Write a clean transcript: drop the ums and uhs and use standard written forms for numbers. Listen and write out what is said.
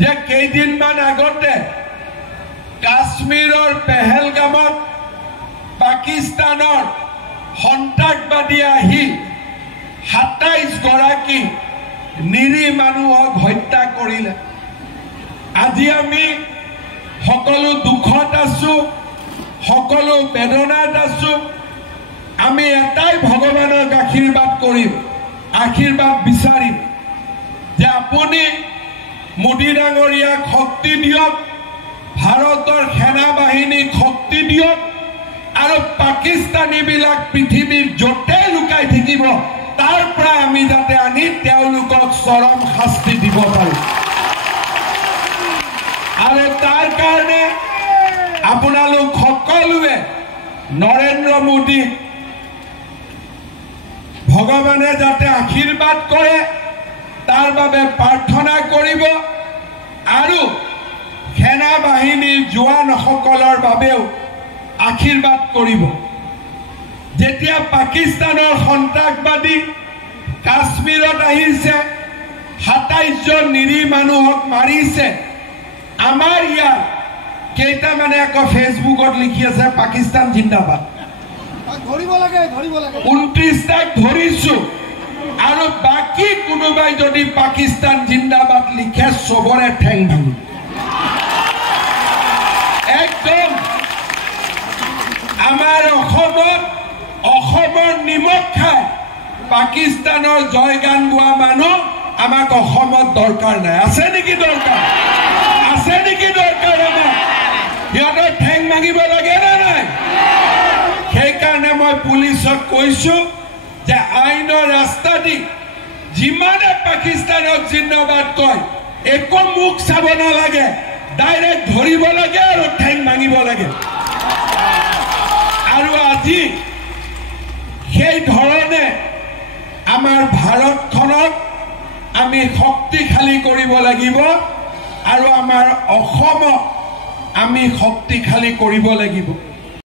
যে কেইদিনমান আগতে কাশ্মীৰৰ পেহেলগামত পাকিস্তানৰ সন্ত্ৰাসবাদী আহি ২৭ গৰাকী নিৰীহ মানুহক হত্যা কৰিলে। আজি আমি সকলো দুখত আছো, সকলো বেদনাত আছো। আমি এটাই ভগৱানক আশীৰ্বাদ কৰিম, আশীৰ্বাদ বিচাৰিম যে আপুনি মোদী ডাঙৰীয়াক শক্তি দিয়ক, ভাৰতৰ সেনা বাহিনীক শক্তি দিয়ক, আৰু পাকিস্তানীবিলাক পৃথিৱীৰ য'তে লুকাই থাকিব তাৰ পৰা আমি যাতে আনি তেওঁলোকক চৰম শাস্তি দিব পাৰোঁ। আৰু তাৰ কাৰণে আপোনালোক সকলোৱে নৰেন্দ্ৰ মোদীক ভগৱানে যাতে আশীৰ্বাদ কৰে তাৰ বাবে প্ৰাৰ্থনা কৰিব, আৰু সেনা বাহিনীৰ জোৱানসকলৰ বাবেও আশীৰ্বাদ কৰিব। যেতিয়া পাকিস্তানৰ সন্ত্ৰাসবাদী কাশ্মীৰত আহিছে, ২৭ জন নিৰীহ মানুহক মাৰিছে, আমাৰ ইয়াত কেইটামানে আকৌ ফেচবুকত লিখি আছে পাকিস্তান জিন্দাবাদ। ২৯ তাক ধৰিছো, আৰু বাকী কোনোবাই যদি পাকিস্তান জিন্দাবাদ লিখে চবৰে ঠেং ভাঙিব। একদম আমাৰ অসমৰ নিমখ খাই পাকিস্তানৰ জয়গান গোৱা মানুহ আমাক অসমত দৰকাৰ নাই। আছে নেকি দৰকাৰ? আছে নেকি দৰকাৰ? আমাৰ সিহঁতৰ ঠেং ভাঙিব লাগে নে নাই? সেইকাৰণে মই পুলিচক কৈছো যে আইনৰ ৰাস্তা দি যিমানে পাকিস্তানক জিন্দাবাদ কয় একো মুখ চাব নালাগে, ডাইৰেক্ট ধৰিব লাগে আৰু ঠেং ভাঙিব লাগে। আৰু আজি সেই ধৰণে আমাৰ ভাৰতখনক আমি শক্তিশালী কৰিব লাগিব, আৰু আমাৰ অসমক আমি শক্তিশালী কৰিব লাগিব।